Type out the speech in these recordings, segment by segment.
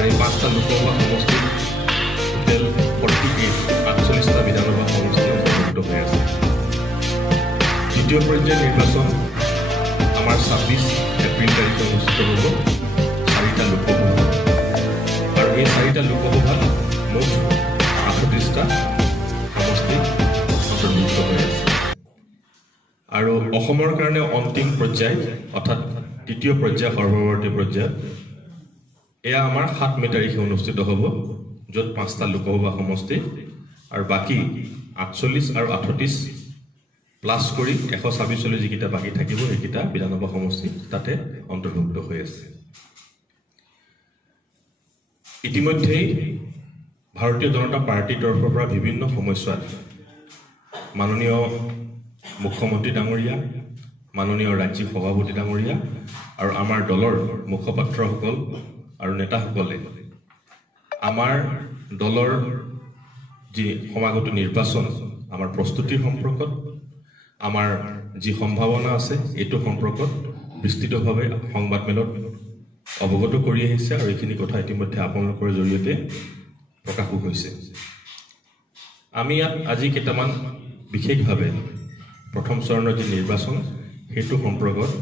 আৰু এই 5টা লোকসভা সমষ্টিত টোটেল 48টা বিধানসভা সমষ্টি অন্তৰ্ভুক্ত হৈ আছে। দ্বিতীয় পৰ্যায়ৰ নিৰ্বাচন আমাৰ 26 এপ্ৰিল তাৰিখে অনুষ্ঠিত হ'ব 4টা লোকসভা, আৰু এই 4টা লোকসভাত মুঠ 38টা সমষ্টি অন্তৰ্ভুক্ত হৈ আছে। আৰু অসমৰ কাৰণে অন্তিম পৰ্যায় অৰ্থাৎ তৃতীয় পৰ্যায় সৰ্বৱৰ্তী পৰ্যায় এয়া আমাৰ 7 মে তাৰিখে অনুষ্ঠিত হ'ব, য'ত 5টা লোকসভা সমষ্টি আৰু বাকী 48 আৰু 38 প্লাছ কৰি 126 যিকেইটা বাকী থাকিব সেইকেইটা বিধানসভা সমষ্টি তাতে অন্তৰ্ভুক্ত হৈ আছে। ইতিমধ্যেই ভাৰতীয় জনতা পাৰ্টীৰ তৰফৰ পৰা বিভিন্ন সময়ছোৱাত মাননীয় মুখ্যমন্ত্ৰী ডাঙৰীয়া, মাননীয় ৰাজ্যিক সভাপতি ডাঙৰীয়া আৰু আমাৰ দলৰ মুখপাত্ৰসকল আৰু নেতাসকলে আমাৰ দলৰ যি সমাগত নিৰ্বাচন আমাৰ প্ৰস্তুতিৰ সম্পৰ্কত, আমাৰ যি সম্ভাৱনা আছে এইটো সম্পৰ্কত বিস্তৃতভাৱে সংবাদমেলত অৱগত কৰি আহিছে, আৰু এইখিনি কথা ইতিমধ্যে আপোনালোকৰ জৰিয়তে প্ৰকাশো হৈছে। আমি ইয়াত আজি কেইটামান বিশেষভাৱে প্ৰথম চৰণৰ যি নিৰ্বাচন সেইটো সম্পৰ্কত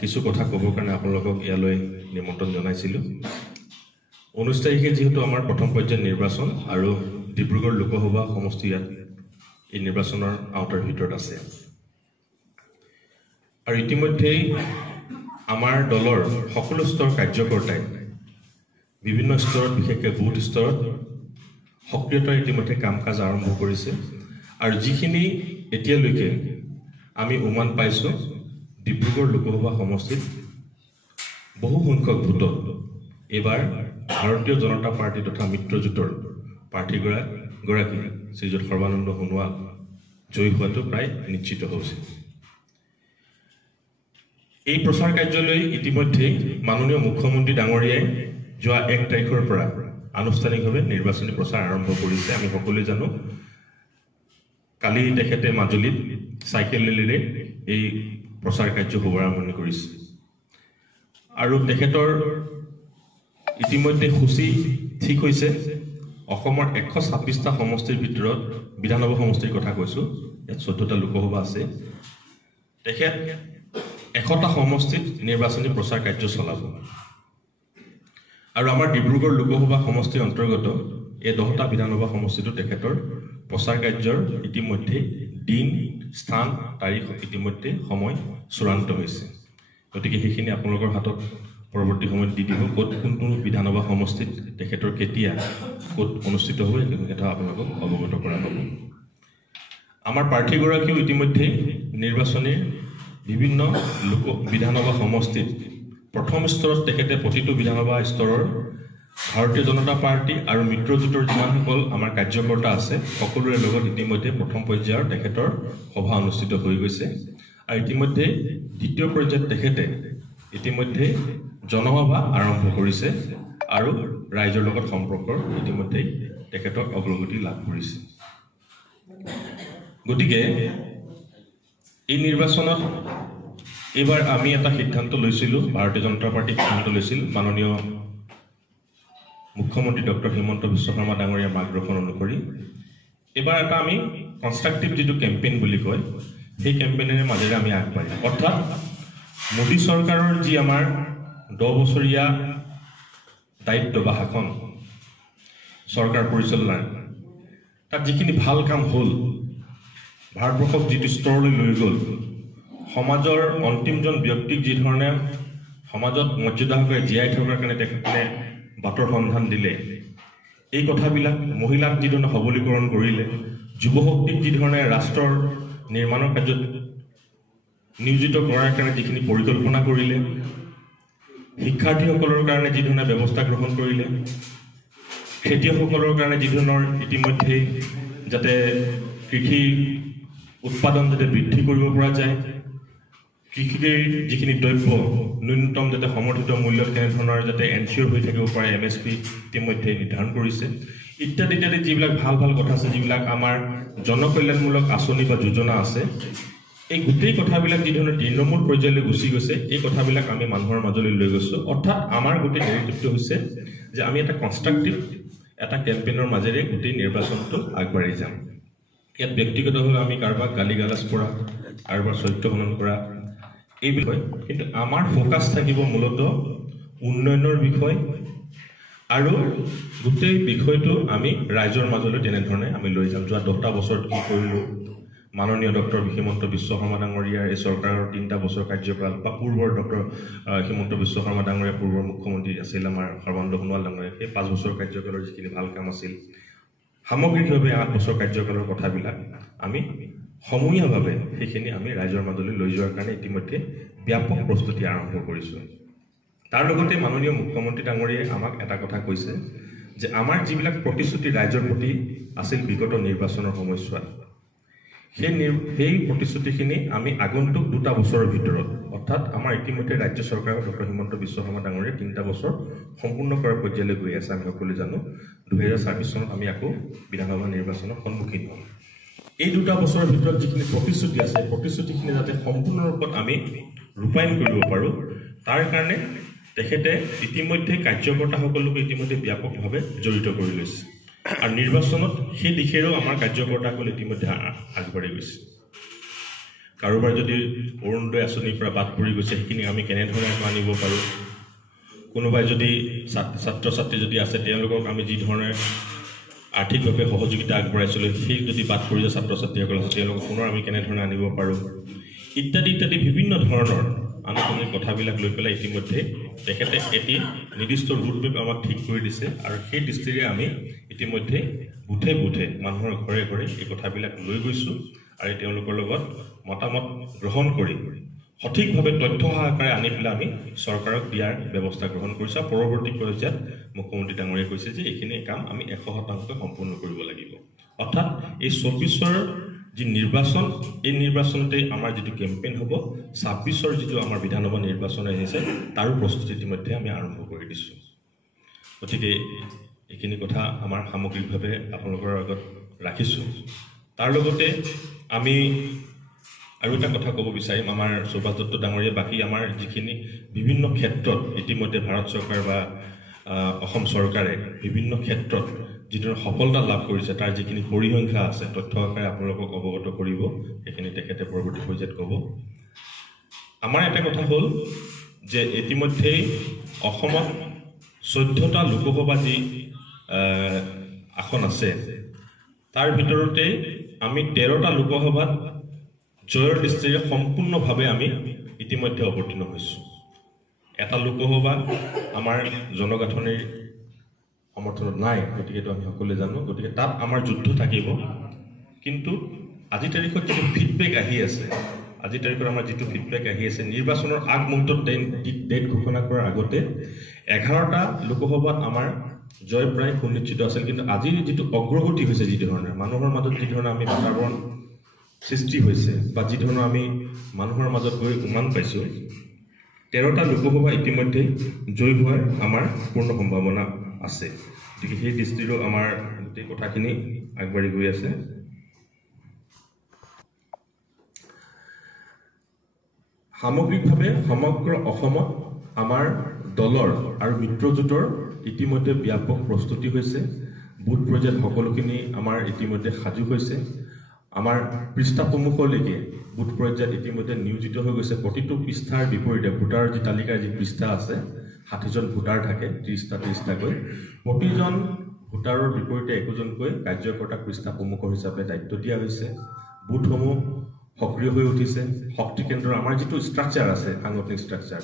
কিছু কথা ক'বৰ কাৰণে আপোনালোকক ইয়ালৈ নিমন্ত্ৰণ জনাইছিলোঁ। 19 তাৰিখে যিহেতু আমাৰ প্ৰথম পৰ্যায়ৰ নিৰ্বাচন আৰু ডিব্ৰুগড় লোকসভা সমষ্টি ইয়াত এই নিৰ্বাচনৰ আওতাৰ ভিতৰত আছে, আৰু ইতিমধ্যেই আমাৰ দলৰ সকলো স্তৰৰ কাৰ্যকৰ্তাই বিভিন্ন স্তৰত, বিশেষকৈ বুথ স্তৰত সক্ৰিয়তাৰে ইতিমধ্যে কাম কাজ আৰম্ভ কৰিছে, আৰু যিখিনি এতিয়ালৈকে আমি উমান পাইছোঁ ডিব্ৰুগড় লোকসভা সমষ্টিত বহু সংখ্যক ভোটত এইবাৰ ভাৰতীয় জনতা পাৰ্টী তথা মিত্ৰজোঁটৰ প্ৰাৰ্থীগৰাকী শ্ৰীযুত সৰ্বানন্দ সোণোৱাল জয়ী হোৱাটো প্ৰায় নিশ্চিত হৈছে। এই প্ৰচাৰ কাৰ্যলৈ ইতিমধ্যে মাননীয় মুখ্যমন্ত্ৰী ডাঙৰীয়াই যোৱা 1 তাৰিখৰ পৰা আনুষ্ঠানিকভাৱে নিৰ্বাচনী প্ৰচাৰ আৰম্ভ কৰিছে। আমি সকলোৱে জানো কালি তেখেতে মাজুলীত চাইকেল ৰেলীৰে এই প্ৰচাৰ কাৰ্য শুভাৰম্ভণি কৰিছে, আৰু তেখেতৰ ইতিমধ্যে সূচী ঠিক হৈছে। অসমৰ 126টা সমষ্টিৰ ভিতৰত বিধানসভা সমষ্টিৰ কথা কৈছোঁ, ইয়াত 14টা লোকসভা আছে। তেখেত 100টা সমষ্টিত নিৰ্বাচনী প্ৰচাৰ কাৰ্য চলাব, আৰু আমাৰ ডিব্ৰুগড় লোকসভা সমষ্টিৰ অন্তৰ্গত এই 10টা বিধানসভা সমষ্টিটো তেখেতৰ প্ৰচাৰ কাৰ্যৰ ইতিমধ্যে দিন, স্থান, তাৰিখ ইতিমধ্যে সময় চূড়ান্ত হৈছে। গতিকে সেইখিনি আপোনালোকৰ হাতত পৰৱৰ্তী সময়ত দি দিব, ক'ত কোনটো বিধানসভা সমষ্টিত তেখেতৰ কেতিয়া ক'ত অনুষ্ঠিত হ'ব সেইটো কথা আপোনালোকক অৱগত কৰা হ'ব। আমাৰ প্ৰাৰ্থীগৰাকীও ইতিমধ্যে নিৰ্বাচনীৰ বিভিন্ন বিধানসভা সমষ্টিত প্ৰথম স্তৰত তেখেতে প্ৰতিটো বিধানসভা স্তৰৰ ভাৰতীয় জনতা পাৰ্টী আৰু মিত্ৰজোঁটৰ যিমানসকল আমাৰ কাৰ্যকৰ্তা আছে সকলোৰে লগত ইতিমধ্যে প্ৰথম পৰ্যায়ৰ তেখেতৰ সভা অনুষ্ঠিত হৈ গৈছে, আৰু ইতিমধ্যে দ্বিতীয় পৰ্যায়ত তেখেতে ইতিমধ্যে জনসভা আৰম্ভ কৰিছে আৰু ৰাইজৰ লগত সম্পৰ্কৰ ইতিমধ্যে তেখেতৰ অগ্ৰগতি লাভ কৰিছে। গতিকে এই নিৰ্বাচনত এইবাৰ আমি এটা সিদ্ধান্ত লৈছিলোঁ, ভাৰতীয় জনতা পাৰ্টী সিদ্ধান্ত লৈছিল মাননীয় মুখ্যমন্ত্ৰী ডক্টৰ হিমন্ত বিশ্ব শৰ্মা ডাঙৰীয়াৰ মাৰ্গদৰ্শন অনুসৰি এইবাৰ এটা আমি কনষ্ট্ৰাকটিভ যিটো কেম্পেইন বুলি কয় সেই কেম্পেইনেৰে মাজেৰে আমি আগবাঢ়িম। অৰ্থাৎ মোদী চৰকাৰৰ যি আমাৰ 10 বছৰীয়া দায়িত্ব বা শাসন চৰকাৰ পৰিচালনাৰ, তাত যিখিনি ভাল কাম হ'ল, ভাৰতবৰ্ষক যিটো স্তৰলৈ লৈ গ'ল, সমাজৰ অন্তিমজন ব্যক্তিক যি ধৰণে সমাজত মৰ্যাদাভাৱে জীয়াই থকাৰ কাৰণে তেখেতে বাটৰ সন্ধান দিলে, এই কথাবিলাক মহিলাক যি ধৰণে সবলীকৰণ কৰিলে, যুৱশক্তিক যি ধৰণে ৰাষ্ট্ৰৰ নিৰ্মাণৰ কাৰ্যত নিয়োজিত কৰাৰ কাৰণে যিখিনি পৰিকল্পনা কৰিলে, শিক্ষাৰ্থীসকলৰ কাৰণে যি ধৰণে ব্যৱস্থা গ্ৰহণ কৰিলে, খেতিয়কসকলৰ কাৰণে যি ধৰণৰ ইতিমধ্যে যাতে কৃষি উৎপাদন যাতে বৃদ্ধি কৰিব পৰা যায়, কৃষিৰ যিখিনি দ্ৰব্য ন্যূনতম যাতে সমৰ্থিত মূল্যত কেনেধৰণৰ যাতে এনচিঅ'ৰ হৈ থাকিব পাৰে, MSP ইতিমধ্যে নিৰ্ধাৰণ কৰিছে, ইত্যাদি ইত্যাদি যিবিলাক ভাল ভাল কথা আছে, যিবিলাক আমাৰ জনকল্যাণমূলক আঁচনি বা যোজনা আছে, এই গোটেই কথাবিলাক যি ধৰণে তৃণমূল পৰ্যায়লৈ গুচি গৈছে এই কথাবিলাক আমি মানুহৰ মাজলৈ লৈ গৈছোঁ অৰ্থাৎ আমাৰ গোটেই নেৰেটিভটো হৈছে যে আমি এটা কনষ্ট্ৰাকটিভ এটা কেম্পেইনৰ মাজেৰে গোটেই নিৰ্বাচনটো আগবাঢ়ি যাম ইয়াত ব্যক্তিগতভাৱে আমি কাৰোবাক গালি গালাজ কৰা কাৰোবাৰ চৰিত্ৰ হনন কৰা এই বিষয় কিন্তু আমাৰ ফোকাছ থাকিব মূলতঃ উন্নয়নৰ বিষয় আৰু গোটেই বিষয়টো আমি ৰাইজৰ মাজলৈ তেনেধৰণে আমি লৈ যাম যোৱা 10টা বছৰত কি কৰিলোঁ মাননীয় ডক্টৰ হিমন্ত বিশ্ব শৰ্মা ডাঙৰীয়াৰ এই চৰকাৰৰ 3টা বছৰ কাৰ্যকাল বা পূৰ্বৰ ডক্টৰ হিমন্ত বিশ্ব শৰ্মা ডাঙৰীয়া পূৰ্বৰ মুখ্যমন্ত্ৰী আছিল আমাৰ সৰ্বানন্দ সোণোৱাল ডাঙৰীয়া সেই 5 বছৰ কাৰ্যকালৰ যিখিনি ভাল কাম আছিল সামগ্ৰিকভাৱে 8 বছৰ কাৰ্যকালৰ কথাবিলাক আমি সমূহীয়াভাৱে সেইখিনি আমি ৰাইজৰ মাজলৈ লৈ যোৱাৰ কাৰণে ইতিমধ্যে ব্যাপক প্ৰস্তুতি আৰম্ভ কৰিছোঁ তাৰ লগতে মাননীয় মুখ্যমন্ত্ৰী ডাঙৰীয়াই আমাক এটা কথা কৈছে যে আমাৰ যিবিলাক প্ৰতিশ্ৰুতি ৰাইজৰ প্ৰতি আছিল বিগত নিৰ্বাচনৰ সময়ছোৱাত সেই প্ৰতিশ্ৰুতিখিনি আমি আগন্তুক 2টা বছৰৰ ভিতৰত অৰ্থাৎ আমাৰ ইতিমধ্যে ৰাজ্য চৰকাৰৰ ডক্টৰ হিমন্ত বিশ্ব শৰ্মা ডাঙৰীয়াই 3টা বছৰ সম্পূৰ্ণ কৰাৰ পৰ্যায়লৈ গৈ আছে আমি সকলোৱে জানো 2024 চনত আমি আকৌ বিধানসভা নিৰ্বাচনৰ সন্মুখীন হ'ম এই 2টা বছৰৰ ভিতৰত যিখিনি প্ৰতিশ্ৰুতি আছে প্ৰতিশ্ৰুতিখিনি যাতে সম্পূৰ্ণ ৰূপত আমি ৰূপায়ণ কৰিব পাৰোঁ তাৰ কাৰণে তেখেতে ইতিমধ্যে কাৰ্যকৰ্তাসকলক ইতিমধ্যে ব্যাপকভাৱে জড়িত কৰি লৈছে আৰু নিৰ্বাচনত সেই দিশেৰেও আমাৰ কাৰ্যকৰ্তাসকল ইতিমধ্যে আগবাঢ়ি গৈছে কাৰোবাৰ যদি অৰুণোদয় আঁচনিৰ পৰা বাদ পৰি গৈছে সেইখিনি আমি কেনেধৰণে আনিব পাৰোঁ কোনোবাই যদি ছাত্ৰ ছাত্ৰী যদি আছে তেওঁলোকক আমি যি ধৰণে আৰ্থিকভাৱে সহযোগিতা আগবঢ়াইছিলোঁ সেই যদি বাদ পৰি যায় ছাত্ৰ ছাত্ৰীসকল আছে তেওঁলোকক পুনৰ আমি কেনেধৰণে আনিব পাৰোঁ ইত্যাদি বিভিন্ন ধৰণৰ আনুষ্ঠানিক কথাবিলাক লৈ পেলাই ইতিমধ্যে তেখেতে এটি নিৰ্দিষ্ট ৰুটমেপ আমাক ঠিক কৰি দিছে আৰু সেই দৃষ্টিৰে আমি ইতিমধ্যে বুথে বুথে মানুহৰ ঘৰে ঘৰে এই কথাবিলাক লৈ গৈছোঁ আৰু তেওঁলোকৰ লগত মতামত গ্ৰহণ কৰি সঠিকভাৱে তথ্য সহকাৰে আনি পেলাই আমি চৰকাৰক দিয়াৰ ব্যৱস্থা গ্ৰহণ কৰিছোঁ পৰৱৰ্তী পৰ্যায়ত মুখ্যমন্ত্ৰী ডাঙৰীয়াই কৈছে যে এইখিনি কাম আমি 100% সম্পূৰ্ণ কৰিব লাগিব অৰ্থাৎ এই 24ৰ যি নিৰ্বাচন এই নিৰ্বাচনতে আমাৰ যিটো কেম্পেইন হ'ব 26ৰ যিটো আমাৰ বিধানসভা নিৰ্বাচন আহিছে তাৰো প্ৰস্তুতি ইতিমধ্যে আমি আৰম্ভ কৰি দিছোঁ গতিকে এইখিনি কথা আমাৰ সামগ্ৰিকভাৱে আপোনালোকৰ আগত ৰাখিছোঁ তাৰ লগতে আমি আৰু এটা কথা ক'ব বিচাৰিম আমাৰ সুভাষ দত্ত ডাঙৰীয়া বাকী আমাৰ যিখিনি বিভিন্ন ক্ষেত্ৰত ইতিমধ্যে ভাৰত চৰকাৰ বা অসম চৰকাৰে বিভিন্ন ক্ষেত্ৰত যিদৰে সফলতা লাভ কৰিছে তাৰ যিখিনি পৰিসংখ্যা আছে তথ্য আকাৰে আপোনালোকক অৱগত কৰিব সেইখিনি তেখেতে পৰৱৰ্তী পৰ্যায়ত ক'ব আমাৰ এটা কথা হ'ল যে ইতিমধ্যে অসমত 14টা লোকসভা যি আসন আছে তাৰ ভিতৰতে আমি 13টা লোকসভাত জয়ৰ দৃষ্টিৰে সম্পূৰ্ণভাৱে আমি ইতিমধ্যে অৱতীৰ্ণ হৈছোঁ এটা লোকসভা আমাৰ জনগাঁথনিৰ সমৰ্থনত নাই গতিকে আমি সকলোৱে জানো গতিকে তাত আমাৰ যুদ্ধ থাকিব কিন্তু আজি তাৰিখত যিটো ফিডবেক আহি আছে আজি তাৰিখত আমাৰ যিটো ফিডবেক আহি আছে নিৰ্বাচনৰ আগমুহূৰ্তত ডেট ঘোষণা কৰাৰ আগতে 11টা লোকসভাত আমাৰ জয় প্ৰায় সুনিশ্চিত আছিল কিন্তু আজিৰ যিটো অগ্ৰগতি হৈছে যি ধৰণে মানুহৰ মাজত যি ধৰণে আমি বাতাবৰণ সৃষ্টি হৈছে বা যি ধৰণৰ আমি মানুহৰ মাজত গৈ উমান পাইছোঁ 13টা লোকসভা ইতিমধ্যে জয় হোৱাৰ আমাৰ পূৰ্ণ সম্ভাৱনা আছে গতিকে সেই দৃষ্টিৰো আমাৰ গোটেই কথাখিনি আগবাঢ়ি গৈ আছে সামগ্ৰিকভাৱে সমগ্ৰ অসমত আমাৰ দলৰ আৰু মিত্ৰজোঁটৰ ইতিমধ্যে ব্যাপক প্ৰস্তুতি হৈছে বুথ পৰ্যায়ত সকলোখিনি আমাৰ ইতিমধ্যে সাজু হৈছে আমাৰ পৃষ্ঠাসমূহলৈকে বুথ পৰ্যায়ত ইতিমধ্যে নিয়োজিত হৈ গৈছে প্ৰতিটো পৃষ্ঠাৰ বিপৰীতে ভোটাৰ যি তালিকাৰ যি পৃষ্ঠা আছে 60জন ভোটাৰ থাকে 30টাকৈ প্ৰতিজন ভোটাৰৰ বিপৰীতে একোজনকৈ কাৰ্যকৰ্তা পৃষ্ঠাসমূহৰ হিচাপে দায়িত্ব দিয়া হৈছে বুথসমূহ সক্ৰিয় হৈ উঠিছে শক্তি কেন্দ্ৰৰ আমাৰ যিটো ষ্ট্ৰাকচাৰ আছে সাংগঠনিক ষ্ট্ৰাকচাৰ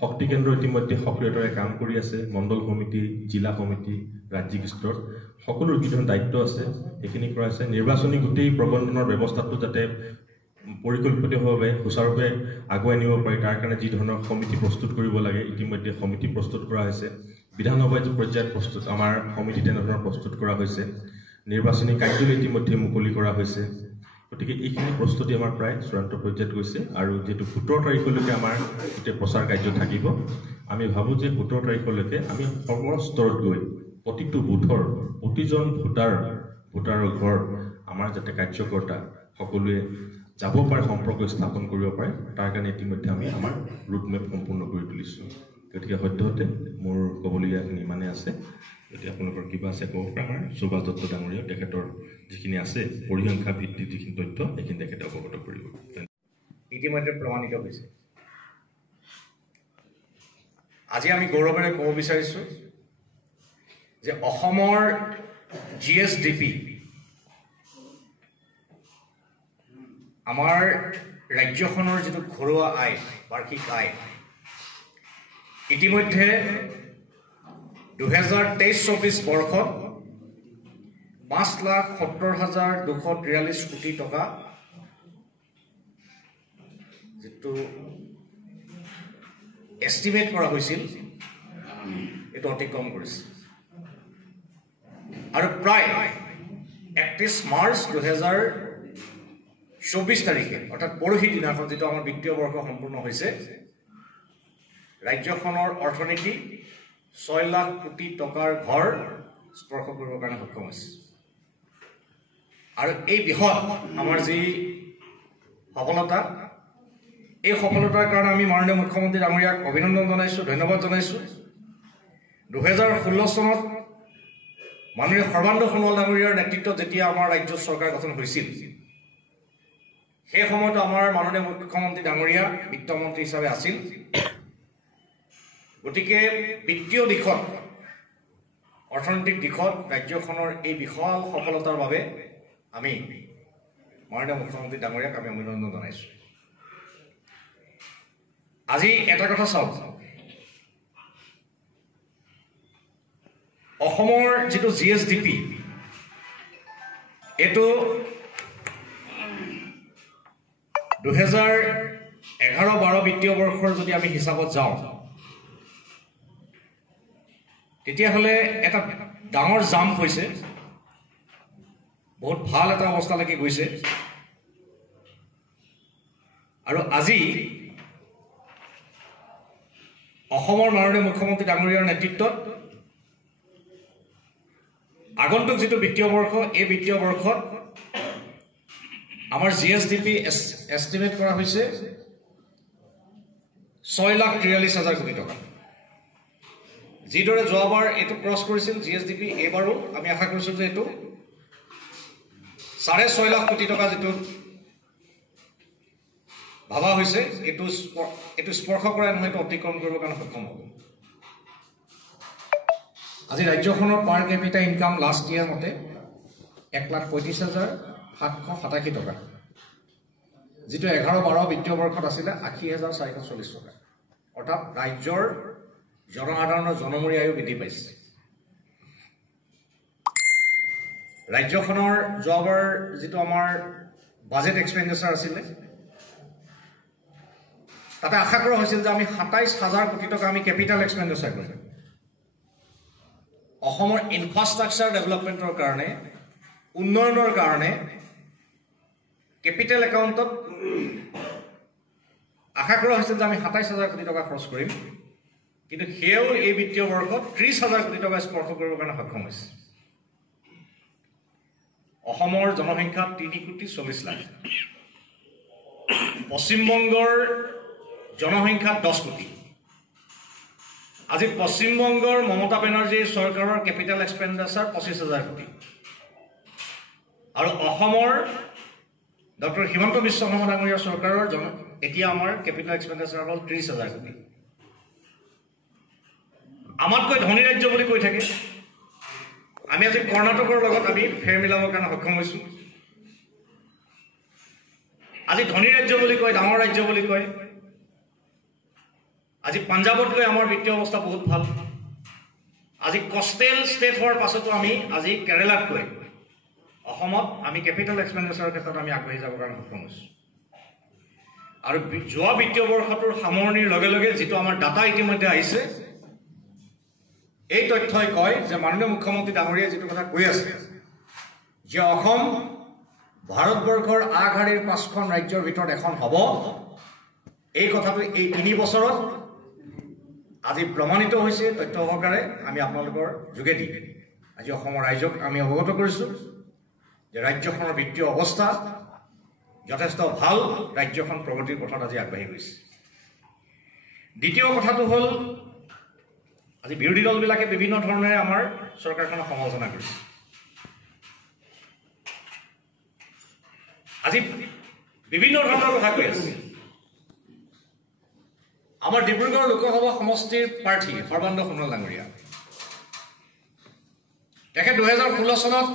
শক্তি কেন্দ্ৰ ইতিমধ্যে সক্ৰিয়তাৰে কাম কৰি আছে মণ্ডল সমিতি জিলা সমিতি ৰাজ্যিক স্তৰত সকলো যিধৰণৰ দায়িত্ব আছে সেইখিনি কৰা আছে নিৰ্বাচনী গোটেই প্ৰবন্ধনৰ ব্যৱস্থাটো যাতে পৰিকল্পিতভাৱে সুচাৰুৰূপে আগুৱাই নিব পাৰি তাৰ কাৰণে যি ধৰণৰ সমিতি প্ৰস্তুত কৰিব লাগে ইতিমধ্যে সমিতি প্ৰস্তুত কৰা হৈছে বিধানসভা পৰ্যায়ত প্ৰস্তুত আমাৰ সমিতি তেনেধৰণৰ প্ৰস্তুত কৰা হৈছে নিৰ্বাচনী কাৰ্যালয় ইতিমধ্যে মুকলি কৰা হৈছে গতিকে এইখিনি প্ৰস্তুতি আমাৰ প্ৰায় চূড়ান্ত পৰ্যায়ত গৈছে আৰু যেটো 17 তাৰিখলৈকে আমাৰ গোটেই প্ৰচাৰ কাৰ্য থাকিব আমি ভাবো যে 17 তাৰিখলৈকে আমি সৰ্বস্তৰত গৈ প্ৰতিটো বুথৰ প্ৰতিজন ভোটাৰৰ ঘৰ আমাৰ যাতে কাৰ্যকৰ্তা সকলোৱে যাব পাৰে সম্পৰ্ক স্থাপন কৰিব পাৰে তাৰ কাৰণে ইতিমধ্যে আমি আমাৰ ৰুটমেপ সম্পূৰ্ণ কৰি তুলিছোঁ গতিকে সদ্যহতে মোৰ ক'বলগীয়াখিনি ইমানে আছে যদি আপোনালোকৰ কিবা আছে ক'ব পাৰে আমাৰ সুভাষ দত্ত ডাঙৰীয়া তেখেতৰ যিখিনি আছে পৰিসংখ্যা ভিত্তিক যিখিনি তথ্য সেইখিনি তেখেতে অৱগত কৰিব ইতিমধ্যে প্ৰমাণিত হৈছে আজি আমি গৌৰৱেৰে ক'ব বিচাৰিছোঁ যে অসমৰ জিএছডিপি আমাৰ ৰাজ্যখনৰ যিটো ঘৰুৱা আয় বাৰ্ষিক আয় ইতিমধ্যে 2023-24 বৰ্ষত 5,70,243 কোটি টকা যিটো এষ্টিমেট কৰা হৈছিল এইটো অতিক্ৰম কৰিছে আৰু প্ৰায় 31 মাৰ্চ 2024 তাৰিখে অৰ্থাৎ পৰহি দিনাখন যেটো আমাৰ বিত্তীয় বৰ্ষ সম্পূৰ্ণ হৈছে ৰাজ্যখনৰ অৰ্থনীতি 6 লাখ কোটি টকাৰ ঘৰ স্পৰ্শ কৰিবৰ কাৰণে সক্ষম হৈছে আৰু এই বৃহৎ আমাৰ যি সফলতা এই সফলতাৰ কাৰণে আমি মাননীয় মুখ্যমন্ত্ৰী ডাঙৰীয়াক অভিনন্দন জনাইছোঁ ধন্যবাদ জনাইছোঁ 2016 চনত মাননীয় সৰ্বানন্দ সোণোৱাল ডাঙৰীয়াৰ নেতৃত্বত যেতিয়া আমাৰ ৰাজ্য চৰকাৰ গঠন হৈছিল সেই সময়ত আমাৰ মাননীয় মুখ্যমন্ত্ৰী ডাঙৰীয়া বিত্তমন্ত্ৰী হিচাপে আছিল গতিকে বিত্তীয় দিশত অৰ্থনৈতিক দিশত ৰাজ্যখনৰ এই বিশাল সফলতাৰ বাবে আমি মাননীয় মুখ্যমন্ত্ৰী ডাঙৰীয়াক আমি অভিনন্দন জনাইছোঁ আজি এটা কথা চাওক অসমৰ যিটো জিএছডিপি এইটো 2011-12 বিত্তীয় বৰ্ষৰ যদি আমি হিচাপত যাওঁ তেতিয়াহ'লে এটা ডাঙৰ জাম্প হৈছে বহুত ভাল এটা অৱস্থালৈকে গৈছে আৰু আজি অসমৰ মাননীয় মুখ্যমন্ত্ৰী ডাঙৰীয়াৰ নেতৃত্বত আগন্তুক যিটো বিত্তীয় বৰ্ষ এই বিত্তীয় বৰ্ষত আমাৰ জিএছডিপি এষ্টিমেট কৰা হৈছে 6,43,000 কোটি টকা যিদৰে যোৱাবাৰ এইটো ক্ৰছ কৰিছিল জিএছডিপি এইবাৰো আমি আশা কৰিছোঁ যে এইটো 6.5 লাখ কোটি টকা যিটো ভাবা হৈছে এইটো স্পৰ্শ কৰাই নহয় এইটো অতিক্ৰম কৰিবৰ কাৰণে সক্ষম হ'ব আজি ৰাজ্যখনৰ পাৰ কেপিটা ইনকাম লাষ্ট ইয়াৰ মতে 1,35,787 টকা যিটো 11-12 বিত্তীয় বৰ্ষত আছিলে 80,440 টকা অৰ্থাৎ ৰাজ্যৰ জনসাধাৰণৰ জনমূৰি আয়ু বৃদ্ধি পাইছে ৰাজ্যখনৰ যোৱাবাৰ যিটো আমাৰ বাজেট এক্সপেণ্ডিচাৰ আছিলে তাতে আশা কৰা হৈছিল যে আমি 27,000 কোটি টকা আমি কেপিটেল এক্সপেণ্ডিচাৰ কৰিম অসমৰ ইনফ্ৰাষ্ট্ৰাকচাৰ ডেভেলপমেণ্টৰ কাৰণে উন্নয়নৰ কাৰণে কেপিটেল একাউণ্টত আশা কৰা হৈছিল যে আমি 27,000 কোটি টকা খৰচ কৰিম কিন্তু সেয়াও এই বিত্তীয় বৰ্ষত 30,000 কোটি টকা স্পৰ্শ কৰিবৰ কাৰণে সক্ষম হৈছে অসমৰ জনসংখ্যা 3,40 লাখ পশ্চিমবংগৰ জনসংখ্যা 10 কোটি আজি পশ্চিমবংগৰ মমতা বেনাৰ্জীৰ চৰকাৰৰ কেপিটেল এক্সপেণ্ডিচাৰ 25,000 কোটি আৰু অসমৰ ডক্টৰ হিমন্ত বিশ্ব শৰ্মা ডাঙৰীয়াৰ চৰকাৰৰ এতিয়া আমাৰ কেপিটেল এক্সপেণ্ডিচাৰ হ'ল 30,000 কোটি আমাতকৈ ধনী ৰাজ্য বুলি কৈ থাকে আমি আজি কৰ্ণাটকৰ লগত আমি ফেৰ মিলাবৰ কাৰণে সক্ষম হৈছোঁ আজি ধনী ৰাজ্য বুলি কয় ডাঙৰ ৰাজ্য বুলি কয় আজি পাঞ্জাৱতকৈ আমাৰ বিত্তীয় অৱস্থা বহুত ভাল আজি কষ্টেল ষ্টেট হোৱাৰ পাছতো আমি আজি কেৰেলাতকৈ অসমত আমি কেপিটেল এক্সপেণ্ডিচাৰৰ ক্ষেত্ৰত আমি আগবাঢ়ি যাবৰ কাৰণে সক্ষম হৈছোঁ আৰু যোৱা বিত্তীয় বৰ্ষটোৰ সামৰণিৰ লগে লগে যিটো আমাৰ ডাটা ইতিমধ্যে আহিছে এই তথ্যই কয় যে মাননীয় মুখ্যমন্ত্ৰী ডাঙৰীয়াই যিটো কথা কৈ আছে যে অসম ভাৰতবৰ্ষৰ আগশাৰীৰ 5খন ৰাজ্যৰ ভিতৰত এখন হ'ব এই কথাটো এই 3 বছৰত আজি প্ৰমাণিত হৈছে তথ্য সহকাৰে আমি আপোনালোকৰ যোগেদি আজি অসমৰ ৰাইজক আমি অৱগত কৰিছোঁ যে ৰাজ্যখনৰ বিত্তীয় অৱস্থা যথেষ্ট ভাল ৰাজ্যখন প্ৰগতিৰ পথত আজি আগবাঢ়ি গৈছে দ্বিতীয় কথাটো হ'ল আজি বিৰোধী দলবিলাকে বিভিন্ন ধৰণেৰে আমাৰ চৰকাৰখনক সমালোচনা কৰিছে আজি বিভিন্ন ধৰণৰ কথা কৈ আছে আমাৰ ডিব্ৰুগড় লোকসভা সমষ্টিৰ প্ৰাৰ্থী সৰ্বানন্দ সোণোৱাল ডাঙৰীয়া তেখেত 2016 চনত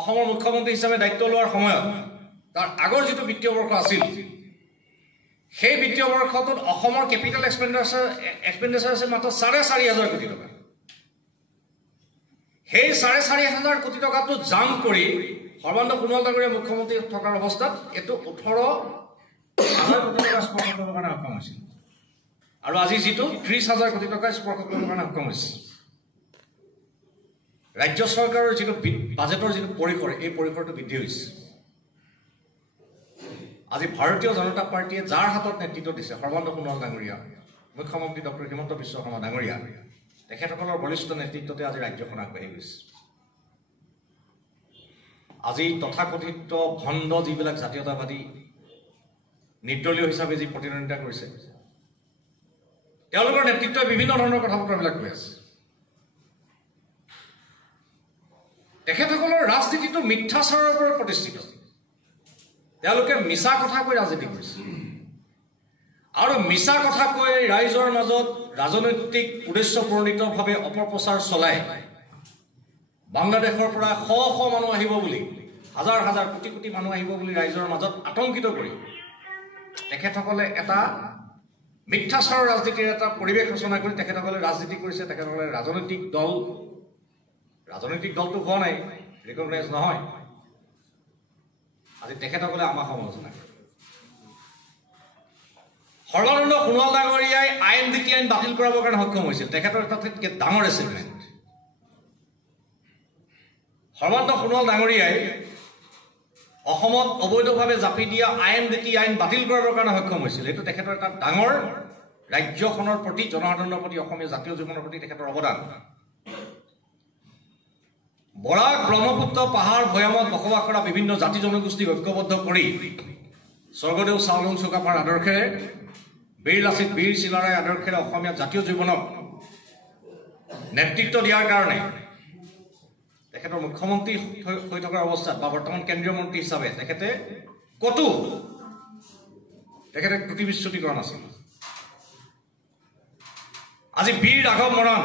অসমৰ মুখ্যমন্ত্ৰী হিচাপে দায়িত্ব লোৱাৰ সময়ত তাৰ আগৰ যিটো বিত্তীয় বৰ্ষ আছিল সেই বিত্তীয় বৰ্ষটোত অসমৰ কেপিটেল এক্সপেণ্ডিচাৰ আছিল মাত্ৰ 4,500 কোটি টকা সেই 4,500 কোটি টকাটো জাম কৰি সৰ্বানন্দ সোণোৱাল ডাঙৰীয়া মুখ্যমন্ত্ৰী থকাৰ অৱস্থাত এইটো 18,000 কোটি টকা স্পৰ্শ কৰিবৰ কাৰণে সক্ষম হৈছিল আৰু আজি যিটো 30,000 কোটি টকা স্পৰ্শ কৰিবৰ কাৰণে সক্ষম হৈছে ৰাজ্য চৰকাৰৰ যিটো বাজেটৰ যিটো পৰিসৰ এই পৰিসৰটো বৃদ্ধি হৈছে আজি ভাৰতীয় জনতা পাৰ্টীয়ে যাৰ হাতত নেতৃত্ব দিছে সৰ্বানন্দ সোণোৱাল ডাঙৰীয়া মুখ্যমন্ত্ৰী ডক্টৰ হিমন্ত বিশ্ব শৰ্মা ডাঙৰীয়া তেখেতসকলৰ বলিষ্ঠ নেতৃত্বতে আজি ৰাজ্যখন আগবাঢ়ি গৈছে আজি তথাকথিত ভণ্ড যিবিলাক জাতীয়তাবাদী নিৰ্দলীয় হিচাপে যি প্ৰতিদ্বন্দ্বিতা কৰিছে তেওঁলোকৰ নেতৃত্বই বিভিন্ন ধৰণৰ কথা বতৰাবিলাক কৈ আছে তেখেতসকলৰ ৰাজনীতিটো মিথ্যাচাৰৰ ওপৰত প্ৰতিষ্ঠিত তেওঁলোকে মিছা কথা কৈ ৰাজনীতি কৰিছে আৰু মিছা কথা কৈ ৰাইজৰ মাজত ৰাজনৈতিক উদ্দেশ্য প্ৰণীতভাৱে অপপ্ৰচাৰ চলাই বাংলাদেশৰ পৰা শ শ মানুহ আহিব বুলি হাজাৰ হাজাৰ কোটি কোটি মানুহ আহিব বুলি ৰাইজৰ মাজত আতংকিত কৰি তেখেতসকলে এটা মিথ্যাচাৰৰ ৰাজনীতিৰ এটা পৰিৱেশ ৰচনা কৰি তেখেতসকলে ৰাজনীতি কৰিছে তেখেতসকলে ৰাজনৈতিক দলটো হোৱা নাই ৰিকগনাইজ নহয় আজি তেখেতসকলে আমাক সমালোচনা কৰে সৰ্বানন্দ সোণোৱাল ডাঙৰীয়াই IMDT আইন বাতিল কৰাবৰ কাৰণে সক্ষম হৈছিল তেখেতৰ এটা ডাঙৰ এচিভমেণ্ট সৰ্বানন্দ সোণোৱাল ডাঙৰীয়াই অসমত অবৈধভাৱে জাপি দিয়া IMDT আইন বাতিল কৰাবৰ কাৰণে সক্ষম হৈছিল এইটো তেখেতৰ এটা ডাঙৰ ৰাজ্যখনৰ প্ৰতি জনসাধাৰণৰ প্ৰতি অসমীয়া জাতীয় জীৱনৰ প্ৰতি তেখেতৰ অৱদান বৰাক ব্ৰহ্মপুত্ৰ পাহাৰ ভৈয়ামত বসবাস কৰা বিভিন্ন জাতি জনগোষ্ঠীক ঐক্যবদ্ধ কৰি স্বৰ্গদেউ চাওলুং চুকাফাৰ আদৰ্শেৰে বীৰ লাচিত বীৰ চিলাৰায় আদৰ্শেৰে অসমীয়া জাতীয় জীৱনক নেতৃত্ব দিয়াৰ কাৰণে তেখেতৰ মুখ্যমন্ত্ৰী হৈ থকাৰ অৱস্থাত বা বৰ্তমান কেন্দ্ৰীয় মন্ত্ৰী হিচাপে তেখেতে কতো তেখেতে ত্ৰুটি বিচ্যুতি কৰা নাছিল আজি বীৰ ৰাঘৱ মৰাণ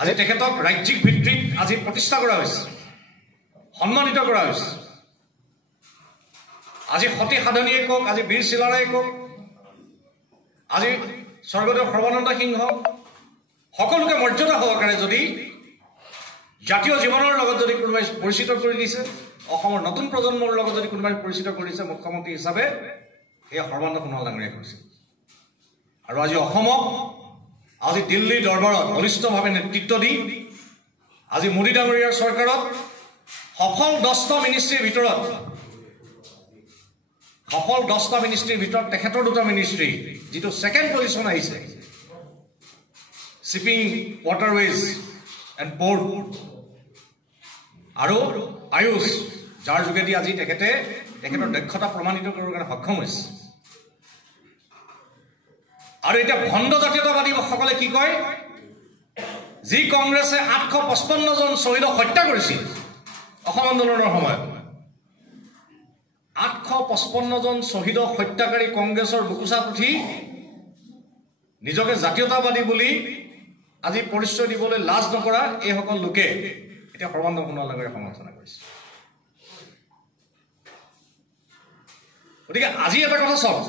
আজি তেখেতক ৰাজ্যিক ভিত্তিত আজি প্ৰতিষ্ঠা কৰা হৈছে সন্মানিত কৰা হৈছে আজি সতী সাধনীয়ে কওক আজি বীৰ চিলাৰায়ে কওক আজি স্বৰ্গদেউ সৰ্বানন্দ সিংহ সকলোকে মৰ্যাদা সহকাৰে যদি জাতীয় জীৱনৰ লগত যদি কোনোবাই পৰিচিত কৰি দিছে অসমৰ নতুন প্ৰজন্মৰ লগত যদি কোনোবাই পৰিচিত কৰিছে মুখ্যমন্ত্ৰী হিচাপে সেয়া সৰ্বানন্দ সোণোৱাল ডাঙৰীয়াই কৰিছে আৰু আজি অসমক আজি দিল্লী দৰবাৰত বলিষ্ঠভাৱে নেতৃত্ব দি আজি মোদী ডাঙৰীয়াৰ চৰকাৰত সফল 10টা মিনিষ্ট্ৰীৰ ভিতৰত তেখেতৰ 2টা মিনিষ্ট্ৰী যিটো ছেকেণ্ড পজিশ্যন আহিছে শিপিং ৱাটাৰৱেজ এণ্ড পোৰ্ট আৰু আয়ুষ যাৰ যোগেদি আজি তেখেতৰ দক্ষতা প্ৰমাণিত কৰিবৰ কাৰণে সক্ষম হৈছে আৰু এতিয়া ভণ্ড জাতীয়তাবাদীসকলে কি কয় যি কংগ্ৰেছে 855 জন শ্বহীদক হত্যা কৰিছিল অসম আন্দোলনৰ সময়ত 855 জন শ্বহীদক হত্যাকাৰী কংগ্ৰেছৰ বুকুচাত উঠি নিজকে জাতীয়তাবাদী বুলি আজি পৰিচয় দিবলৈ লাজ নকৰা এইসকল লোকে এতিয়া সৰ্বানন্দ সোণোৱাল ডাঙৰীয়াক সমালোচনা কৰিছে গতিকে আজি এটা কথা চাওক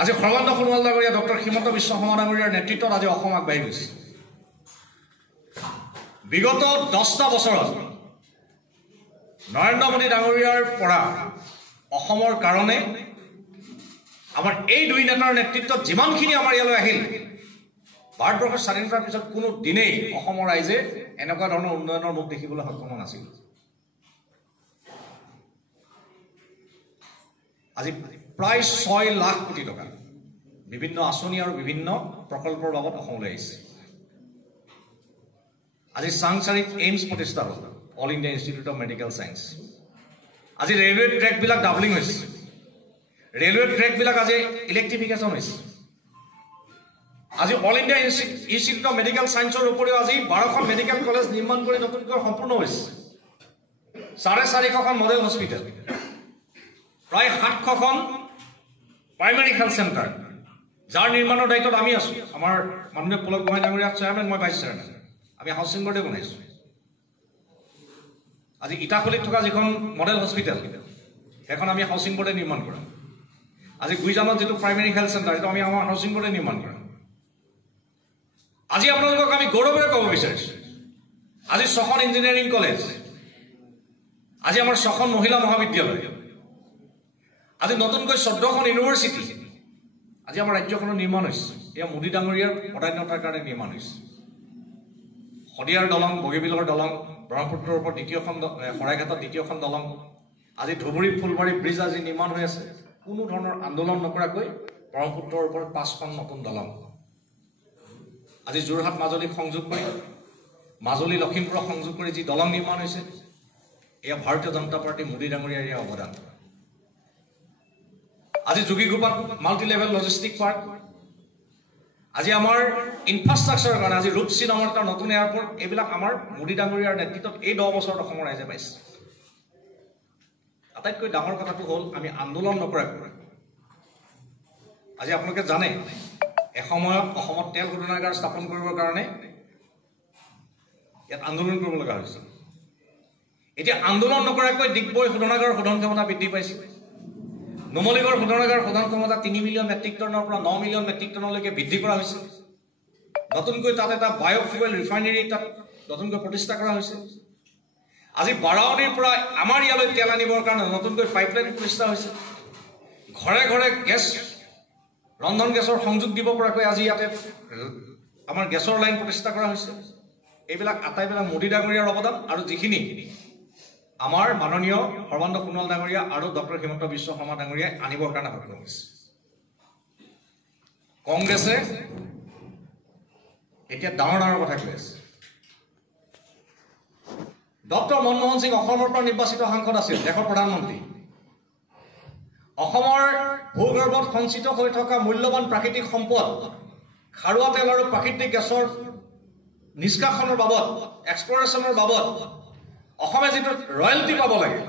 আজি সৰ্বানন্দ সোণোৱাল ডাঙৰীয়া ডক্টৰ হিমন্ত বিশ্ব শৰ্মা ডাঙৰীয়াৰ নেতৃত্বত আজি অসম আগবাঢ়ি গৈছে বিগত 10টা বছৰত নৰেন্দ্ৰ মোদী ডাঙৰীয়াৰ পৰা অসমৰ কাৰণে আমাৰ এই দুই নেতাৰ নেতৃত্বত যিমানখিনি আমাৰ ইয়ালৈ আহিল ভাৰতবৰ্ষৰ স্বাধীনতাৰ পিছত কোনো দিনেই অসমৰ ৰাইজে এনেকুৱা ধৰণৰ উন্নয়নৰ মুখ দেখিবলৈ সক্ষম নাছিল আজি প্ৰায় 6 লাখ কোটি টকা বিভিন্ন আঁচনি আৰু বিভিন্ন প্ৰকল্পৰ বাবদ অসমলৈ আহিছে আজি চাংচাৰিত এইমছ প্ৰতিষ্ঠা হ'ল all India institute of medical science আজি ৰেলৱে ট্ৰেকবিলাক ডাবলিং হৈছে ৰেলৱে ট্ৰেকবিলাক আজি ইলেক্ট্ৰিফিকেশ্যন হৈছে আজি all India institute of medical ছায়েন্সৰ উপৰিও আজি 12খন মেডিকেল কলেজ নিৰ্মাণ কৰি নতুনকৈ সম্পূৰ্ণ হৈছে 450খন মডেল হস্পিটেল প্ৰায় 700খন প্ৰাইমেৰী হেল্থ চেণ্টাৰ যাৰ নিৰ্মাণৰ দায়িত্বত আমি আছোঁ আমাৰ মাননীয় পুলক গোহাঁই ডাঙৰীয়া চেয়াৰমেন মই ভাইচ চেয়াৰমেন আমি হাউচিং বোৰ্ডে বনাইছোঁ আজি ইটাখলিত থকা যিখন মডেল হস্পিটেল সেইখন আমি হাউচিং বোৰ্ডে নিৰ্মাণ কৰা আজি গুইজানত যিটো প্ৰাইমেৰী হেল্থ চেণ্টাৰ সেইটো আমি আমাৰ হাউচিং বোৰ্ডে নিৰ্মাণ কৰা আজি আপোনালোকক আমি গৌৰৱেৰে ক'ব বিচাৰিছোঁ আজি 6খন ইঞ্জিনিয়াৰিং কলেজ আজি আমাৰ 6খন মহিলা মহাবিদ্যালয় আজি নতুনকৈ 14খন ইউনিভাৰ্চিটি আজি আমাৰ ৰাজ্যখনৰ নিৰ্মাণ হৈছে এয়া মোদী ডাঙৰীয়াৰ প্ৰধানতাৰ কাৰণে নিৰ্মাণ হৈছে শদিয়াৰ দলং বগীবিলৰ দলং ব্ৰহ্মপুত্ৰৰ ওপৰত দ্বিতীয়খন শৰাইঘাটত দ্বিতীয়খন দলং আজি ধুবুৰী ফুলবাৰী ব্ৰিজ আজি নিৰ্মাণ হৈ আছে কোনো ধৰণৰ আন্দোলন নকৰাকৈ ব্ৰহ্মপুত্ৰৰ ওপৰত 5খন নতুন দলং আজি যোৰহাট মাজুলীক সংযোগ কৰি মাজুলী লখিমপুৰক সংযোগ কৰি যি দলং নিৰ্মাণ হৈছে এয়া ভাৰতীয় জনতা পাৰ্টি মোদী ডাঙৰীয়াৰ এয়া অৱদান আজি যোগীঘোপাত মাল্টি লেভেল লজিষ্টিক পাৰ্ক আজি আমাৰ ইনফ্ৰাষ্ট্ৰাকচাৰৰ কাৰণে আজি ৰূপসী নামৰ এটা নতুন এয়াৰপৰ্ট এইবিলাক আমাৰ মোদী ডাঙৰীয়াৰ নেতৃত্বত এই 10 বছৰত অসমৰ ৰাইজে পাইছে আটাইতকৈ ডাঙৰ কথাটো হ'ল আমি আন্দোলন নকৰাকৈ আজি আপোনালোকে জানে এসময়ত অসমত তেল শোধনাগাৰ স্থাপন কৰিবৰ কাৰণে ইয়াত আন্দোলন কৰিব লগা হৈছিল এতিয়া আন্দোলন নকৰাকৈ ডিগবৈ শোধনাগাৰৰ শোধন ক্ষমতা বৃদ্ধি পাইছে নুমলীগড় শোধনাগাৰ শোধন ক্ষমতা 3 মিলিয়ন মেট্ৰিক টনৰ পৰা 9 মিলিয়ন মেট্ৰিক টনলৈকে বৃদ্ধি কৰা হৈছে নতুনকৈ তাত এটা বায়'ফুৱেল ৰিফাইনেৰী তাত নতুনকৈ প্ৰতিষ্ঠা কৰা হৈছে আজি বাৰাউনীৰ পৰা আমাৰ ইয়ালৈ তেল আনিবৰ কাৰণে নতুনকৈ পাইপলাইন প্ৰতিষ্ঠা হৈছে ঘৰে ঘৰে গেছ ৰন্ধন গেছৰ সংযোগ দিব পৰাকৈ আজি ইয়াতে আমাৰ গেছৰ লাইন প্ৰতিষ্ঠা কৰা হৈছে এইবিলাক আটাইবিলাক মোদী ডাঙৰীয়াৰ অৱদান আৰু যিখিনি আমাৰ মাননীয় সৰ্বানন্দ সোণোৱাল ডাঙৰীয়া আৰু ডক্টৰ হিমন্ত বিশ্ব শৰ্মা ডাঙৰীয়াই আনিবৰ কাৰণে সক্ষম হৈছে কংগ্ৰেছে এতিয়া ডাঙৰ ডাঙৰ কথা কৈ আছে ডক্টৰ মনমোহন সিং অসমৰ পৰা নিৰ্বাচিত সাংসদ আছিল দেশৰ প্ৰধানমন্ত্ৰী অসমৰ ভূগৰ্ভত সঞ্চিত হৈ থকা মূল্যৱান প্ৰাকৃতিক সম্পদ খাৰুৱা তেল আৰু প্ৰাকৃতিক গেছৰ নিষ্কাশনৰ বাবদ এক্সপ্লৰেশ্যনৰ বাবদ অসমে যিটো ৰয়েলটি পাব লাগে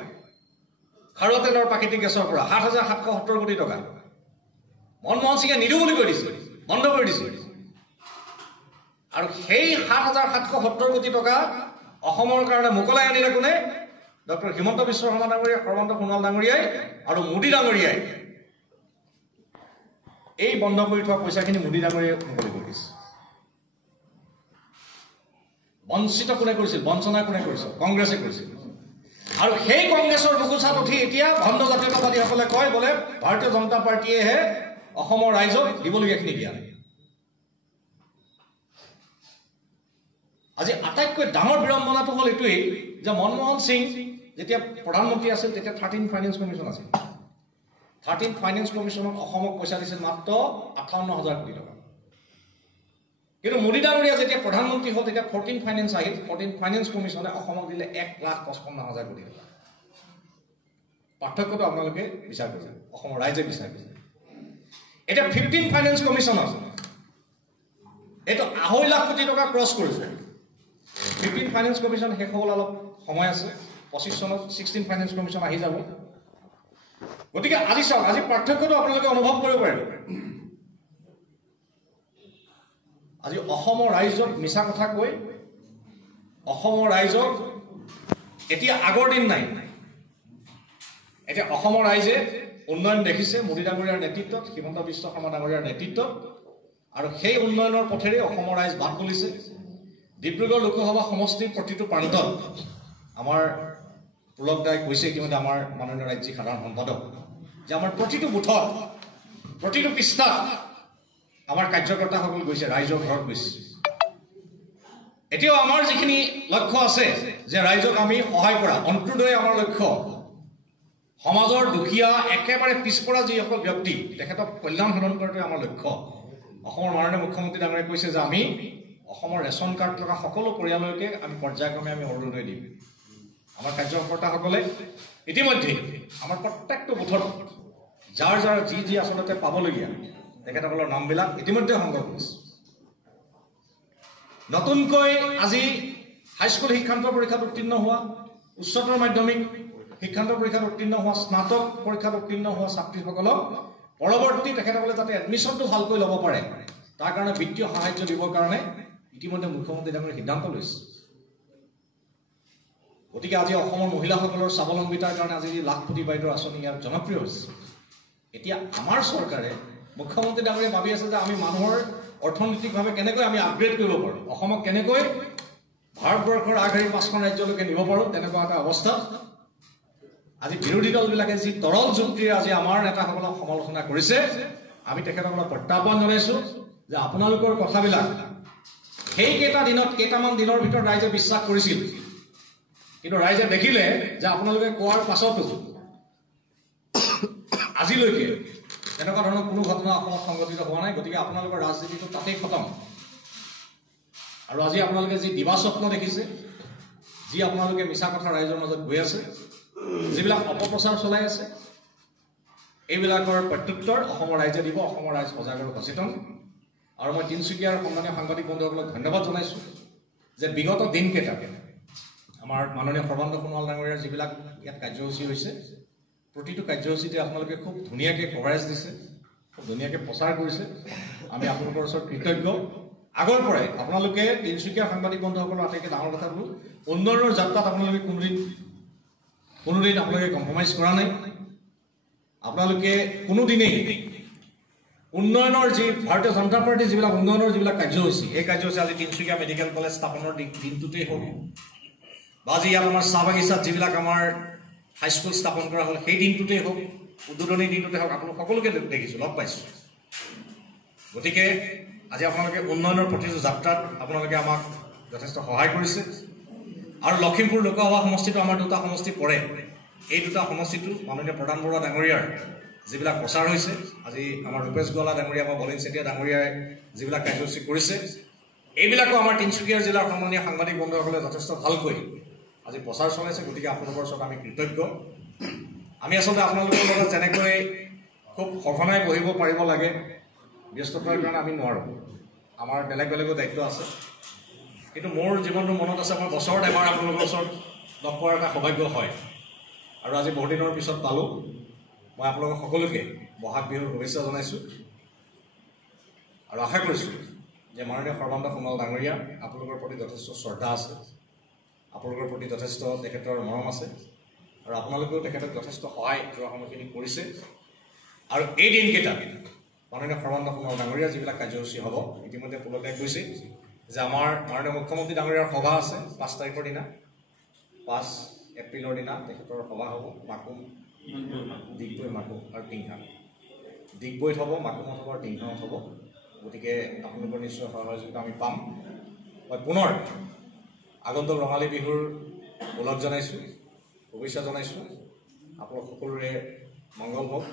খাৰুৱা তেল আৰু প্ৰাকৃতিক গেছৰ পৰা 7,770 কোটি টকা মনমোহন সিঙে নিদিওঁ বুলি কৈ দিছিল বন্ধ কৰি দিছিল আৰু সেই 7,770 কোটি টকা অসমৰ কাৰণে মোকলাই আনিলে কোনে ডক্টৰ হিমন্ত বিশ্ব শৰ্মা ডাঙৰীয়া সৰ্বানন্দ সোণোৱাল ডাঙৰীয়াই আৰু মোদী ডাঙৰীয়াই এই বন্ধ কৰি থোৱা পইচাখিনি মোদী ডাঙৰীয়াই মুকলি কৰি দিছে বঞ্চিত কোনে কৰিছিল বঞ্চনা কোনে কৰিছিল কংগ্ৰেছে কৰিছিল আৰু সেই কংগ্ৰেছৰ বুকুচাত উঠি এতিয়া ভণ্ড জাতীয়তাবাদীসকলে কয় বোলে ভাৰতীয় জনতা পাৰ্টীয়েহে অসমৰ ৰাইজক দিবলগীয়াখিনি দিয়া নাই আজি আটাইতকৈ ডাঙৰ বিড়ম্বনাটো হ'ল এইটোৱেই যে মনমোহন সিং যেতিয়া প্ৰধানমন্ত্ৰী আছিল তেতিয়া 13 ফাইনেন্স কমিশ্যন আছিল 13 ফাইনেন্স কমিশ্যনত অসমক পইচা দিছিল মাত্ৰ 58,000 কোটি টকা কিন্তু মোদী ডাঙৰীয়া যেতিয়া প্ৰধানমন্ত্ৰী হ'ল তেতিয়া 14 ফাইনেন্স আহিল 14 ফাইনেন্স কমিশ্যনে অসমক দিলে 1,55,000 কোটি টকা পাৰ্থক্যটো আপোনালোকে বিচাৰ কৰিছে অসমৰ ৰাইজে বিচাৰ কৰিছে এটা 15 ফাইনেন্স কমিশ্যন আছে এটা 2.5 লাখ কোটি টকা ক্ৰছ কৰিছে 15 ফাইনেন্স কমিশ্যন শেষ হ'বলৈ অলপ সময় আছে 25 চনত 16 ফাইনেন্স কমিশ্যন আহি যাব গতিকে আজি চাওক আজি পাৰ্থক্যটো আপোনালোকে অনুভৱ কৰিব পাৰিব আজি অসমৰ ৰাইজক মিছা কথা কৈ অসমৰ ৰাইজক এতিয়া আগৰ দিন নাই এতিয়া অসমৰ ৰাইজে উন্নয়ন দেখিছে মোদী ডাঙৰীয়াৰ নেতৃত্বত হিমন্ত বিশ্ব শৰ্মা ডাঙৰীয়াৰ নেতৃত্বত আৰু সেই উন্নয়নৰ পথেৰে অসমৰ ৰাইজ বাট তুলিছে ডিব্ৰুগড় লোকসভা সমষ্টিৰ প্ৰতিটো প্ৰান্তত আমাৰ পুলক দাই কৈছে ইতিমধ্যে আমাৰ মাননীয় ৰাজ্যিক সাধাৰণ সম্পাদক যে আমাৰ প্ৰতিটো বুথত প্ৰতিটো পৃষ্ঠাত আমাৰ কাৰ্যকৰ্তাসকল গৈছে ৰাইজৰ ঘৰত গৈছে এতিয়াও আমাৰ যিখিনি লক্ষ্য আছে যে ৰাইজক আমি সহায় কৰা অন্তৰ্দয় আমাৰ লক্ষ্য সমাজৰ দুখীয়া একেবাৰে পিছপৰা যিসকল ব্যক্তি তেখেতক কল্যাণ সাধন কৰাটোৱে আমাৰ লক্ষ্য অসমৰ মাননীয় মুখ্যমন্ত্ৰী ডাঙৰীয়াই কৈছে যে আমি অসমৰ ৰেচন কাৰ্ড থকা সকলো পৰিয়াললৈকে আমি পৰ্যায়ক্ৰমে আমি অৰুণোদয় দিম আমাৰ কাৰ্যকৰ্তাসকলে ইতিমধ্যে আমাৰ প্ৰত্যেকটো বুথত যাৰ যাৰ যি আচলতে পাবলগীয়া তেখেতসকলৰ নামবিলাক ইতিমধ্যে সংগ্ৰহ কৰিছে। নতুনকৈ আজি হাইস্কুল শিক্ষান্ত পৰীক্ষাত উত্তীৰ্ণ হোৱা, উচ্চতৰ মাধ্যমিক শিক্ষান্ত পৰীক্ষাত উত্তীৰ্ণ হোৱা, স্নাতক পৰীক্ষাত উত্তীৰ্ণ হোৱা ছাত্ৰীসকলক পৰৱৰ্তী তেখেতসকলে যাতে এডমিশ্যনটো ভালকৈ ল'ব পাৰে তাৰ কাৰণে বিত্তীয় সাহায্য দিবৰ কাৰণে ইতিমধ্যে মুখ্যমন্ত্ৰী ডাঙৰীয়ে সিদ্ধান্ত লৈছে। গতিকে আজি অসমৰ মহিলাসকলৰ স্বাৱলম্বিতাৰ কাৰণে আজি লাখপতি বাইদেউৰ আঁচনি ইয়াত জনপ্ৰিয় হৈছে। এতিয়া আমাৰ চৰকাৰে মুখ্যমন্ত্ৰী ডাঙৰীয়ে ভাবি আছে যে আমি মানুহৰ অৰ্থনৈতিকভাৱে কেনেকৈ আমি আপগ্ৰেড কৰিব পাৰোঁ, অসমক কেনেকৈ ভাৰতবৰ্ষৰ আগশাৰীৰ 5খন ৰাজ্যলৈকে নিব পাৰোঁ, তেনেকুৱা এটা অৱস্থাত আজি বিৰোধী দলবিলাকে যি তৰল যুক্তিৰে আজি আমাৰ নেতাসকলক সমালোচনা কৰিছে, আমি তেখেতসকলক প্ৰত্যাহ্বান জনাইছোঁ যে আপোনালোকৰ কথাবিলাক সেইকেইটা দিনত কেইটামান দিনৰ ভিতৰত ৰাইজে বিশ্বাস কৰিছিল, কিন্তু ৰাইজে দেখিলে যে আপোনালোকে কোৱাৰ পাছতো আজিলৈকে এনেকুৱা ধৰণৰ কোনো ঘটনা অসমত সংঘটিত হোৱা নাই। গতিকে আপোনালোকৰ ৰাজনীতিটো তাতেই খতম। আৰু আজি আপোনালোকে যি দিবা স্বপ্ন দেখিছে, যি আপোনালোকে মিছা কথা ৰাইজৰ মাজত গৈ আছে, যিবিলাক অপপ্ৰচাৰ চলাই আছে, এইবিলাকৰ প্ৰত্যুত্তৰ অসমৰ ৰাইজে দিব। অসমৰ ৰাইজ সজাগ আৰু সচেতন। আৰু মই তিনিচুকীয়াৰ সন্মানীয় সাংবাদিক বন্ধুসকলক ধন্যবাদ জনাইছোঁ যে বিগত দিনকেইটাত আমাৰ মাননীয় সৰ্বানন্দ সোণোৱাল ডাঙৰীয়াৰ যিবিলাক ইয়াত কাৰ্যসূচী হৈছে, প্ৰতিটো কাৰ্যসূচীতে আপোনালোকে খুব ধুনীয়াকৈ কভাৰেজ দিছে, খুব ধুনীয়াকৈ প্ৰচাৰ কৰিছে। আমি আপোনালোকৰ ওচৰত কৃতজ্ঞ। আগৰ পৰাই আপোনালোকে তিনিচুকীয়াৰ সাংবাদিক বন্ধুসকলৰ আটাইতকৈ ডাঙৰ কথা বোলো, উন্নয়নৰ যাত্ৰাত আপোনালোকে কোনোদিন আপোনালোকে কম্প্ৰমাইজ কৰা নাই। আপোনালোকে কোনোদিনেই উন্নয়নৰ যি ভাৰতীয় জনতা পাৰ্টীৰ যিবিলাক উন্নয়নৰ যিবিলাক কাৰ্যসূচী, এই কাৰ্যসূচী আজি তিনিচুকীয়া মেডিকেল কলেজ স্থাপনৰ দিনটোতেই হওক, বা আজি ইয়াত আমাৰ চাহ বাগিচাত যিবিলাক আমাৰ হাইস্কুল স্থাপন কৰা হ'ল সেই দিনটোতেই হওক, উদ্বোধনীৰ দিনটোতে হওক, আপোনালোক সকলোকে দেখিছোঁ, লগ পাইছোঁ। গতিকে আজি আপোনালোকে উন্নয়নৰ প্ৰতিটো যাত্ৰাত আপোনালোকে আমাক যথেষ্ট সহায় কৰিছে। আৰু লখিমপুৰ লোকসভা সমষ্টিটো আমাৰ দুটা সমষ্টি পৰে। এই দুটা সমষ্টিটো মাননীয় প্ৰধান বৰুৱা ডাঙৰীয়াৰ যিবিলাক প্ৰচাৰ হৈছে, আজি আমাৰ ৰূপেশ গোৱালা ডাঙৰীয়া বা বলিন চেতিয়া ডাঙৰীয়াই যিবিলাক কাৰ্যসূচী কৰিছে, এইবিলাকো আমাৰ তিনিচুকীয়া জিলাৰ সন্মানীয় সাংবাদিক বন্ধুসকলে যথেষ্ট ভালকৈ আজি প্ৰচাৰ চলাইছে। গতিকে আপোনালোকৰ ওচৰত আমি কৃতজ্ঞ। আমি আচলতে আপোনালোকৰ লগত যেনেকৈ খুব সঘনাই বহিব পাৰিব লাগে, ব্যস্ততাৰ কাৰণে আমি নোৱাৰোঁ, আমাৰ বেলেগ বেলেগো দায়িত্ব আছে। কিন্তু মোৰ জীৱনটো মনত আছে, মই বছৰত এবাৰ আপোনালোকৰ ওচৰত লগ পোৱাৰ এটা সৌভাগ্য হয়। আৰু আজি বহুদিনৰ পিছত পালোঁ। মই আপোনালোকক সকলোকে বহাগ বিহুৰ শুভেচ্ছা জনাইছোঁ আৰু আশা কৰিছোঁ যে মাননীয় সৰ্বানন্দ সোণোৱাল ডাঙৰীয়া আপোনালোকৰ প্ৰতি যথেষ্ট শ্ৰদ্ধা আছে, আপোনালোকৰ প্ৰতি যথেষ্ট তেখেতৰ মৰম আছে, আৰু আপোনালোকেও তেখেতক যথেষ্ট সহায় যোৱা সময়খিনি কৰিছে। আৰু এই দিনকেইটাত মাননীয় সৰ্বানন্দ সোণোৱাল ডাঙৰীয়া যিবিলাক কাৰ্যসূচী হ'ব, ইতিমধ্যে পুলতে কৈছে যে আমাৰ মাননীয় মুখ্যমন্ত্ৰী ডাঙৰীয়াৰ সভা আছে 5 তাৰিখৰ দিনা, 5 এপ্ৰিলৰ দিনা তেখেতৰ সভা হ'ব মাকুম, ডিগবৈ, মাকুম আৰু টিংখাং। ডিগবৈত হ'ব, মাকুমত হ'ব আৰু টিংখাঙত হ'ব। গতিকে আপোনালোকৰ নিশ্চয় সহযোগিতা আমি পাম। মই পুনৰ আগন্তুক ৰঙালী বিহুৰ ওলগ জনাইছোঁ, শুভেচ্ছা জনাইছোঁ। আপোনালোক সকলোৰে মংগল হওক।